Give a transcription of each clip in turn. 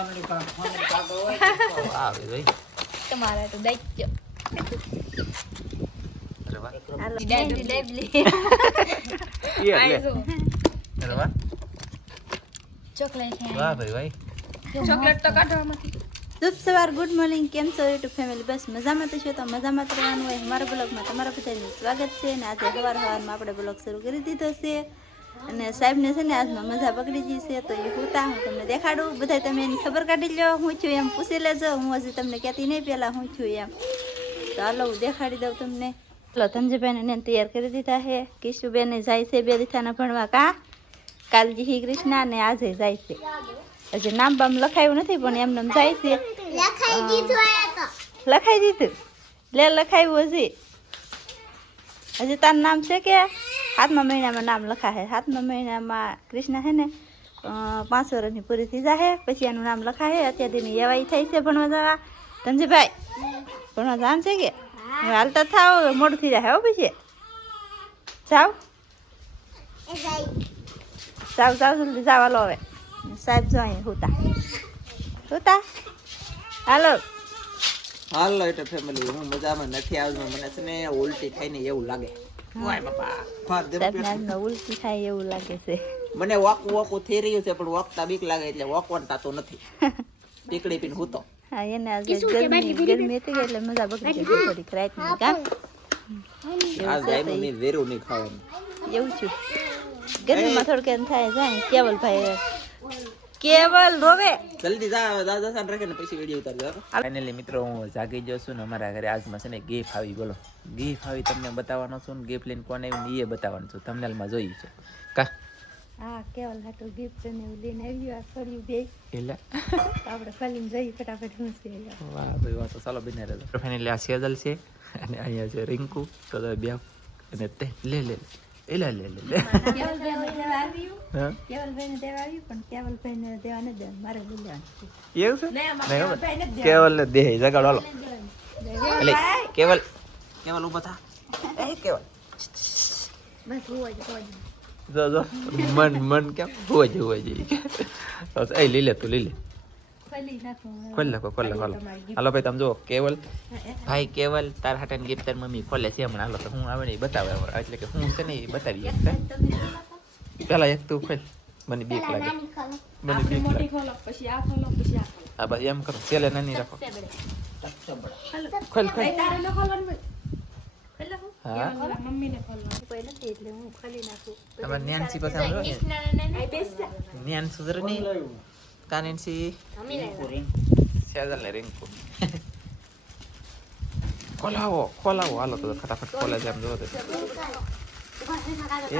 આવે ભાઈ તમારા તો દૈત્ય અરે વાહ અરે વાહ ચોકલેટ વાહ ભાઈ ભાઈ ચોકલેટ તો કાઢવામાંથી શુભ સવાર, ગુડ મોર્નિંગ. કેમ છો યુટ્યુબ ફેમિલી? બસ મજામાં તો છો તો મજામાં જ રહેવાનું હોય. અમારા બ્લોગમાં તમારા બધાનું સ્વાગત છે. અને આજે સવારમાં આપણે બ્લોગ શરૂ કરી દીધો છે. અને સાહેબને છે ને આજમાં મજા પકડી ગઈ છે, તો એ હુતા હું તમને દેખાડું. બધા તમે એની ખબર કાઢી લો હું છું એમ પૂછી લેજો. હું હજી તમને કહેતી નહીં પહેલાં હું છું એમ. તો હાલો હું દેખાડી દઉં તમને. ચાલો ધનજીભાઈને એને તૈયાર કરી દીધા છે. કિશુબેને જાય છે બે દીઠાના ભણવા. કાલજી શ્રી કૃષ્ણ ને આજે જાય છે. હજી નામ બામ લખાયું નથી પણ એમને જાય છે. લખાઈ દીધું લે લખાયું હજી તારું નામ છે કે 7મા મહિનામાં નામ લખાશે. 7મા મહિનામાં કૃષ્ણ છે ને 5 વર્ષની પૂરી થઈ જાય પછી એનું નામ લખાશે. અત્યારથી એવાય થાય છે ભણવા જવા. ધનજીભાઈ ભણવા જવાનું છે કે હાલતા થાવ મોડું થઈ જાય હો પછી જાવ જાવ જાવ જલ્દી જાવ. હાલો હવે સાહેબ જો અહીંયા હુતા હાલો હાલો એટલે ફેમિલી હું મજામાં નથી. આજમાં મને છે ને ઉલટી થાય ને એવું લાગે. વાય બાપા ઉલટી થાય એવું લાગે છે. મને વાકું થઈ રહ્યું છે પણ વાકતા બીક લાગે એટલે વાકવાનું થતું નથી. ટીકડી પીને હૂતો. હા એને આજે ગરમી હતી એટલે મજા બગડી ગઈ થોડીક રાતની કામ. આજ ગાયનું મેં વેરું નહીં ખાવાનું એવું છું. ગરમીમાં થોડુંક એમ થાય જાય. કેવલભાઈ કેવલ રોવે જલ્દી જા રાખે ને પછી વિડીયો ઉતારજો. ફાઇનલી મિત્રો હું જાગી ગયો છું ને અમારા ઘરે આજમાં છે ને ગીફ આવી. બોલો ગીફ આવી તમને બતાવવાનો છું ને ગીફ લઈને કોને આવી એ બતાવવાનું છું. થંબનેલમાં જોયું છે કા. હા કેવલ હાટું ગિફ્ટ ને એવું લઈને આવ્યું. આ ફળ્યું બે એટલે આપણે ફલીને જઈએ ફટાફટ હું છે. વાહ ભાઈ વાહ. તો ચાલો બિને રહેજો. ફાઇનલી આ સેજલ છે અને અહીંયા છે રિંકુ. તો બે અને તે લે લે કેવલભાઈને દેવા આવ્યું પણ કેવલભાઈને દેવા નથી દેવાનું મારે લઈ લેવાનું. એવું છે કેવલ ને દે જગાડો. હાલો એટલે કેવલ ઉભો થા. કેવલ બસ હોવા જો મન કેમ હોવા જઈએ. એ લઈ લે તું લઈ લે. ખોલ નાખો. હાલો ભાઈ તમે જો કેવલ ભાઈ કેવલ તાર હાટન ગિફ્ટ તાર મમ્મી ખોલે છે હમણાં. હાલો તો હું આવે ને બતાવે એટલે કે હું છે ને એ બતાવી પેલા એક તું ખોલ. મને બીક લાગે હા બસ એમ કરો. સેલે નાની રાખો. ખોલ હા તમારે નેન્સી પાસે નેન્સી જરા નહીં કા નેન્સી સેજલ ને રિંકુ ખોલાવો. હાલો તો ફટાફટ ખોલે છે એમ જો.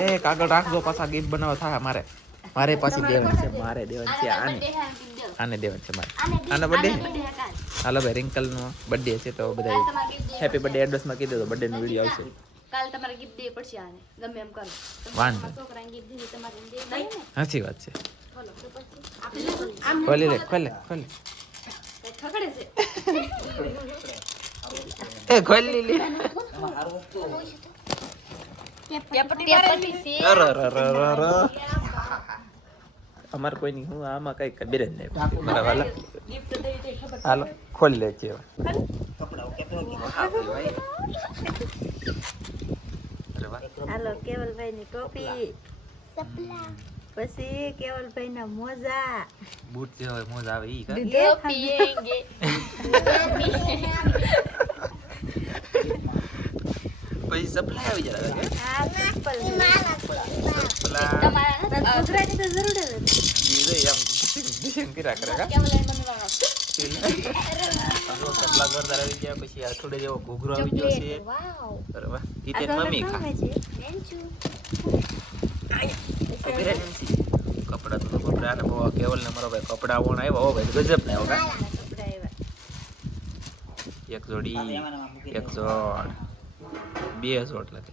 એ કાગળ રાખજો પાછા ગિફ્ટ બનાવો થાય મારે પાછી દેવાની છે. આને દેવાની છે મારે. આનો બર્થડે હાલો ભાઈ રિંકલ નો બર્થડે છે તો બધા હેપી બર્થડે એડ્રેસમાં કહી દેજો. બર્થડે નો વિડીયો આવશે કાલ તમારે ગિફ્ટ દેવી પડશે આને ગમે એમ કરો. વાંધો છોકરાને ગિફ્ટ દીધી તમારે દે સાચી વાત છે. બોલો તો પછી આપણે ખોલી લે ખગડે છે એ ખોલી લે. અમાર કોઈ નહીં. હું આમાં કઈ ખબર જ નહીં મારા વાલા. હાલો ખોલી લે છે. હાલો કેવલભાઈ ની ટોપી પછી કેવલભાઈ ના મોજા બૂટ જે હોય મોજા આવે ઈ કા પીએંગે પછી સપ્લાય આવી જાય કે આ ચપ્પલ તમારા ગુજરાતી તો જરૂર જ ઈ રે આમ ડિઝાઇન કર્યા કરે કા કેવલ લાઈન મમ્મી વાળો સપ્લા કરતા આવી ગયા. પછી આ થોડે જેવો ઘૂઘરો આવી ગયો છે. વાવ બરાબર ઈ તે મમ્મી ખા કપડા તો કપડા ને બહુ કેવલ ને મારો ભાઈ કપડા આવવાનો આવ્યો. હો ભાઈ ગજબ ને આવ્યો કા. એક જોડી એક જોડ બે જોડ લાગે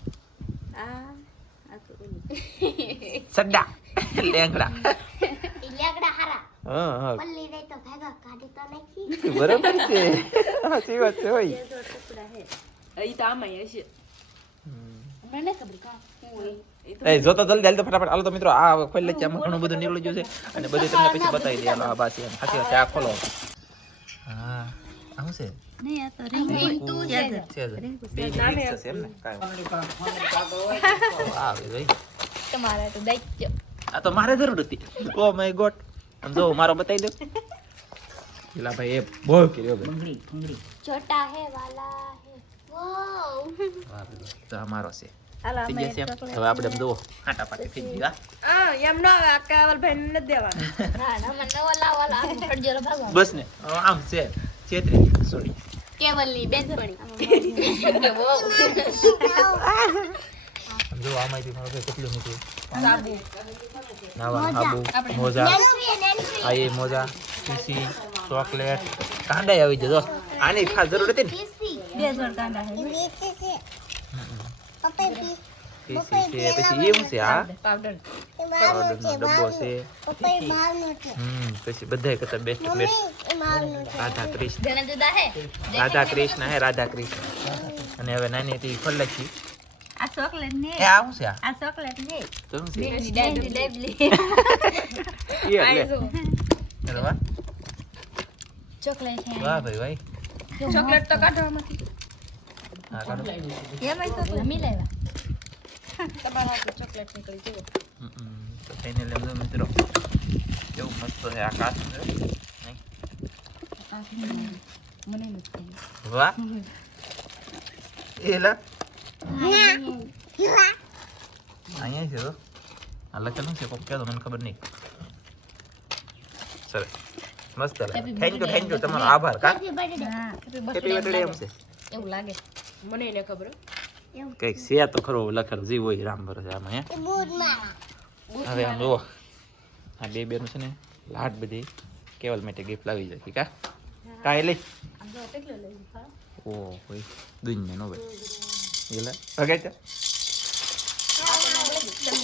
સડ્ડા લેંગડા હારા હા પલ્લી રે તો ભેગા કાઢી તો નાખી બરાબર છે. સાચી વાત છે હોય. એ તો આમાં હશે મને ખબર કા એ જો તો જલ્દી હાલ તો ફટાફટ હાલો તો મિત્રો આ ખોલી લે છે આમાં ઘણું બધું નીકળી ગયું છે અને બધું તમને પછી બતાવી દે હાલો આ બાસી એમ સાચી વાત છે આ ખોલો હા આવું છે નહીં આ તો રિંગ છે બે મિક્સ છે એમ ને કાંઈ આવે ભાઈ તમારા તો દઈ આ તો મારે જરૂર હતી ઓ માય ગોડ આમ જો મારો બતાવી દો પેલા ભાઈ એ બહુ કર્યો ભાઈ छोटा है वाला है वाओ વાહ ભાઈ તો આ મારો છે હાલો થઈ ગયા છે એમ. હવે આપણે એમ જુઓ આટા પાટી થઈ ગયા એમ ન આવે કાવલ ભાઈ ને નથી દેવાનું ના ના મને વાલા ફડજેલો ભાગવા બસ ને હવે આમ છે છેતરી સોરી કેવલની બેનપણી જો આમાંથી મારો ભાઈ કેટલું નીકળ્યું સાબુ નાવાનું સાબુ મોજા આ એ મોજા પીસી ચોકલેટ કાંડા આવી જજો આની ખાસ જરૂર હતી ને બે જોડ કાંડા છે પીસી છે પછી એવું છે આ પાવડર પાવડરનો ડબ્બો છે પછી બધાય કરતા બેસ્ટ રાધા કૃષ્ણ ઘણા જુદા હે રાધા કૃષ્ણ હે રાધા કૃષ્ણ અને હવે નાની હતી ફળલખી આ ચોકલેટ ને એ આવું છે આ ચોકલેટ ને તો શું છે ડેબલી એ લે અરે વાહ ચોકલેટ હે વાહ ભાઈ ભાઈ ચોકલેટ તો કાઢવામાંથી હા કાઢો એમાં ચોકલેટ મિલાવ્યા તમારા હાથે ચોકલેટ નીકળી જુઓ તો ફાઇનલી એમ જો મિત્રો કેવું મસ્ત છે આકાશ છે નહીં મને નથી વાહ એ લા અહીંયા છે તો આ લખેલું છે કોક કહેતો મને ખબર નહીં સરસ મસ્ત થેન્ક યુ તમારો આભાર કા હેપી બર્થડે હા હેપી બર્થડે એમ છે એવું લાગે મને એને ખબર કઈક છે તો ખરો લખેલું જીવ હોય રામ ભરોસે આમાં હે હવે આમ જુઓ આ બે બેનું છે ને લાટ બધી કેવલ માટે ગિફ્ટ લાવી જાય કા કાંઈ લઈ આમ જો કેટલો લઈ હા ઓ ભાઈ દુનિયા નો ભાઈ એલા ભગાઈ જા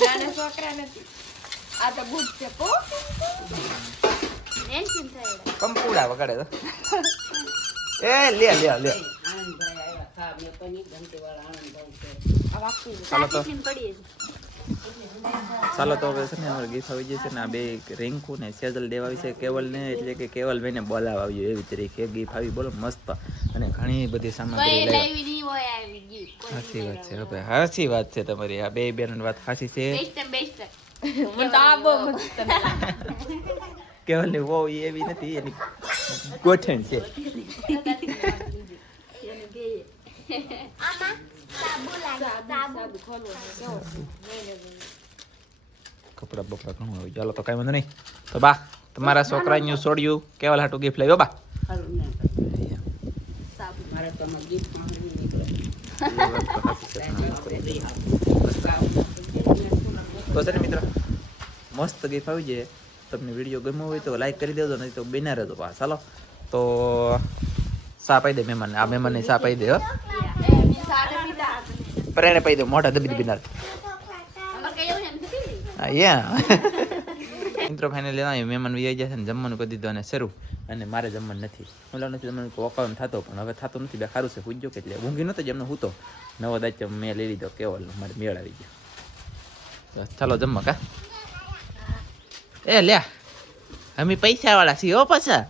નાના છોકરા નથી આ તો બૂટ છે પો નેન્સિન થાય કંપુડા વગાડે તો એ લે લે લે ચાલો તો ચાલો તો હવે છે ને અમારે ગીત આવી જશે ને આ બે રિંકુ ને સેજલ દેવા આવી છે કેવલ ને એટલે કે કેવલભાઈ ને બોલાવા આવ્યું એવી તરીકે એક ગીત આવી બોલો મસ્ત અને ઘણી બધી સામગ્રી કોઈ લાવ્યા લાવી નહીં હોય આવી ગઈ સાચી વાત છે હવે સાચી વાત છે તમારી આ બે બેનની વાત સાચી છે બેસ્ટ મને તો આ બહુ મસ્ત કેવલ ની વહુ એવી નથી એની ગોઠણ છે આમાં સાબુ લાગે સાબુ કપડા બપડા ઘણું આવ્યું ચાલો તો કઈ વાંધો નહીં તો બા તમારા છોકરાનું છોડ્યું કેવલ હાટું ગિફ્ટ લાવ્યો બા તો છે ને મિત્ર મસ્ત ગિફ્ટ આવી જાય તમને વિડીયો ગમ્યો હોય તો લાઈક કરી દેજો નહીં તો બિના રહેજો બા ચાલો તો સા પાઈ દે મહેમાનને આ મહેમાનને સા પાઈ દે હો પરેણે પાઈ દે મોઢા દબી દબી ના મિત્રો ફાઇનલી મહેમાન વી જાય છે ને જમવાનું કરી દીધું અને શરૂ અને મારે જમવાનું નથી ઓલા નથી જમવાનું વોકાવાનું થતો પણ હવે થતું નથી બે સારું છે પૂછજો કે એટલે ઊંઘી નતો જેમને હું તો નવો દાચ્ય મેં લઈ લીધો કેવલ મારે મેળ આવી ગયો ચાલો જમવા કા એ લ્યા અમે પૈસા વાળા છીએ હો પાછા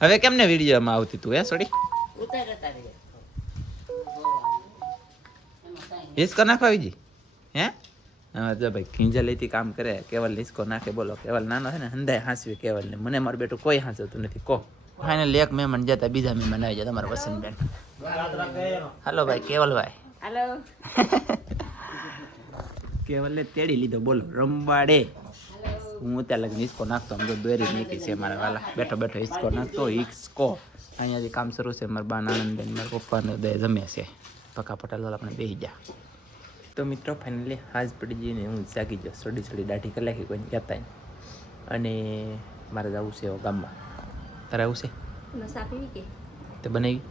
હવે કેમને વિડીયોમાં આવતી તું હે સોડી હિસકો નાખો આવી હે હા જો ભાઈ ખીંજા લેતી કામ કરે કેવલ હિસકો નાખે બોલો કેવલ નાનો છે ને હંધાય હાંસવી કેવલ ને મને મારું બેટું કોઈ હાંસવતું નથી કહો ફાઇનલી એક મહેમાન જતા બીજા મહેમાન આવી જાય તમારા વસંતબેન હાલો ભાઈ કેવલભાઈ હાલો કેવલે તેડી લીધો બોલો રંબાડે હું અત્યારે લગન હિસકો નાખતો આમ તો દોરી નીકળી છે મારા વાલા બેઠો બેઠો હિસકો નાખતો હિસકો અહીંયાથી કામ શરૂ છે મારા બા આનંદબેન મારા પપ્પાને દે જમે છે પકા પટેલ વાળા આપણે બેસી જા તો મિત્રો ફાઇનલી હાજ પડી જઈને હું જાગી ગયો સડી દાઢી કરી નાખી કોઈને કહેતા અને મારે જવું છે ગામમાં તારે આવું છે સાપી કે તે બનાવી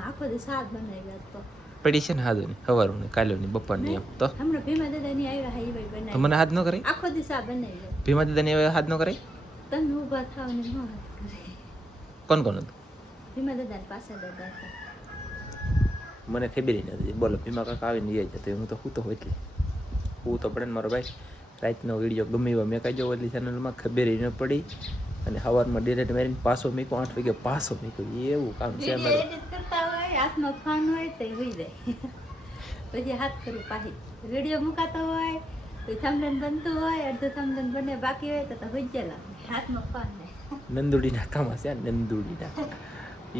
આખો દિવસ હાથ બનાવી તો પડી છે ને હાદુની સવારની કાલોની બપોરની એમ તો હમણાં ભીમા દાદાની આવ્યા હાઈ ભાઈ તો બનાવી મને હાથ ન કરી આખો દિવસ આ બનાવી ભીમા દાદાની હવે હાથ ન કરી તમે ઊભા થાવ ને ન હાથ કરે કોણ કોણ હતું ભીમા દાદા પાસે દાદા હતા મને ખબર નથી. બોલો ભીમા કાકા આવીને લઈ જતો હું તો સૂતો હોય એટલે હું તો પડે ને મારો ભાઈ રાતનો વિડીયો ગમે એવા મેં કાઢ્યો એટલી ચેનલમાં ખબર ન પડી અને સવારમાં ડિલેટ મારીને પાછો મૂક્યો 8 વાગે પાછો મૂક્યો એવું કામ છે મારું. એડિટ કરતા હોય હાથમાં ફોન હોય તો હોઈ જાય પછી હાથ કરું પાછી વિડીયો મુકાતો હોય તો થંબનેલ બનતું હોય અડધું થંબનેલ બને બાકી હોય તો હોઈ ગયેલા હાથમાં ફોન નહીં. નંદુડીના કામ છે નંદુડીના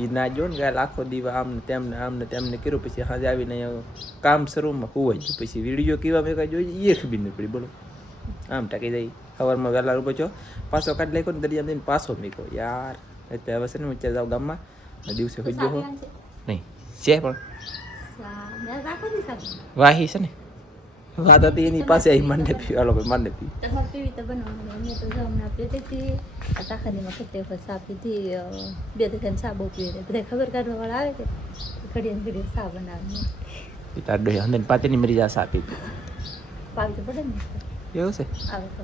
એ ના જો ને ગાય આખો દીવા આમને તેમને કર્યું પછી હાજે આવીને કામ શરૂમાં હોવાય ગયું પછી વિડીયો કેવા મેં કાંઈ જોઈ એ ખબર નહીં પડી. બોલો આમ ટાકી જાય સવારમાં વહેલા ઉભો છો પાછો કાઢી નાખ્યો ને દરિયા જઈને પાછો મૂક્યો યાર. એટલે હવે છે ને વિચાર જાવ ગામમાં દિવસે હોઈ ગયો હો નહીં છે પણ વાહી છે ને વાત હતી એની પાસે આવી માંડે પી હાલો ભાઈ માંડે પી તમારે પીવી તો બનાવવાનું અમે તો જો હમણાં પીતી હતી આ તાખાનીમાં કેટલી વખત સા પીધી 2 દિવસ સા બહુ પીવે બધા ખબર કાઢવા વાળા આવે કે ઘડીએ ને ઘડીએ સા બનાવવાની પિતા ડોહી હંદન પાતેની મરી જા આપી પાવી તો પડે ને એવું છે આવે તો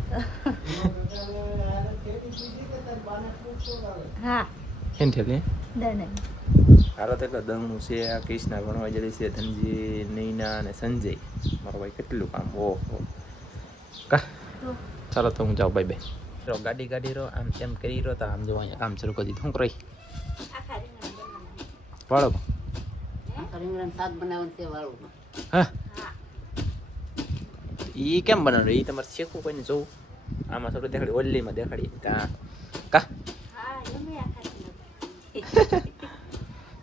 હા એમ થયેલું દને હાલો તો એટલે દમણું છે આ કૃષ્ણા ભણવા જતી છે ધનજી નૈના અને સંજય મારો ભાઈ કેટલું કામ ઓહો કા ચાલો તો હું જાઉં બાય બાય ગાડી રહો આમ તેમ કરી રહો તો આમ જો અહીંયા કામ શરૂ કરી દીધું શું કરી આખા રીંગણ બનાવવાની વાળો રીંગણ શાક બનાવવાનું છે વાળું. હા ઈ કેમ બનાવ્યું ઈ તમારે શીખવું કોઈને જોવું આમાં થોડું દેખાડી ઓલીમાં દેખાડી કા કા હા એમ આખા રીંગણ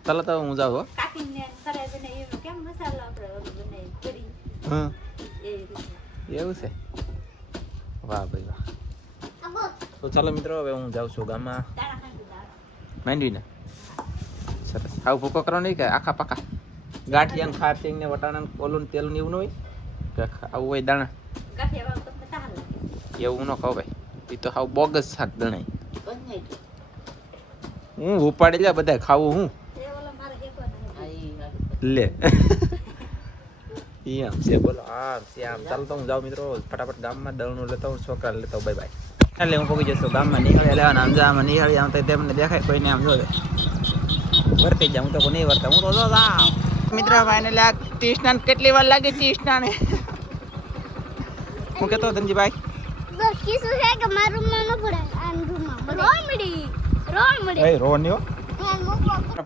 ચાલો તો હું જાઉં હો કાકીને ફરાય બને એનો કેમ મસાલો આપણે ઓલો બનાવી કરી હા એ રીતે એવું છે વાહ ભાઈ વાહ તો ચાલો મિત્રો હવે હું જાઉં છું ગામમાં દાણા ખાંડી દાળ માંડવીને સરસ આવું ભૂકો કરો નહીં કે આખા પાકા ગાંઠિયા ખારસિંગ ને વટાણા ઓલું તેલ ને એવું ન હોય કે આવું હોય દાણા ગાંઠિયા વાળું તમને તાર લાગે એવું ન ખાવ ભાઈ એ તો હાવ બોગસ શાક ગણાય બંધ નહીં. હું ઉપાડી લે બધા ખાવું હું એ ઓલો મારે હેકવાનો આ ઈ લે ઈ આમ છે બોલો આમ છે આમ ચાલો તો હું જાઉં મિત્રો ફટાફટ ગામમાં દળનું લેતો હું છોકરા લેતો બાય બાય એટલે હું પહોંચી જશું ગામમાં નિહાળી લેવાના આમ જા આમાં નિહાળી આમ તો તેમને દેખાય કોઈને આમ જોવે વર્તી જાઉં તો નહીં વર્તા હું તો જો જાઉં મિત્રો ફાઇનલી આ ટીસ્ટના કેટલી વાર લાગી ટીસ્ટનાને હું કહેતો ધનજીભાઈ બસ કીધું છે કે મારું રૂમમાં ન પડે આમ રૂમમાં રોમડી એ રોવાની હો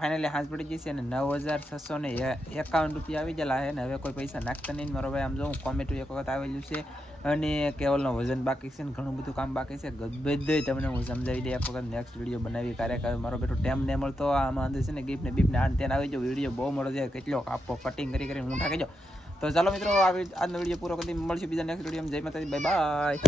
ફાઇનલી હાથ પડી જશે અને 9651 રૂપિયા આવી ગયેલા છે ને હવે કોઈ પૈસા નાખતા નહીં મારો ભાઈ આમ જો કોમેન્ટ એક વખત આવેલું છે અને કેવલનો વજન બાકી છે ને ઘણું બધું કામ બાકી છે બધું તમને હું સમજાવી દઈ એક વખત નેક્સ્ટ વિડીયો બનાવી કાર્ય મારો બેટો ટાઈમ નહીં મળતો આમાં અંદર છે ને ગિફ્ટ ને બીફને આને તેને આવી જાવ વિડીયો બહુ મળે છે કેટલો આપો કટિંગ કરી હું ઠાકી જાઉં તો ચાલો મિત્રો આજનો વિડીયો પૂરો કરી મળશું બીજા નેક્સ્ટ વિડીયો જય માતાજી બાય બાય.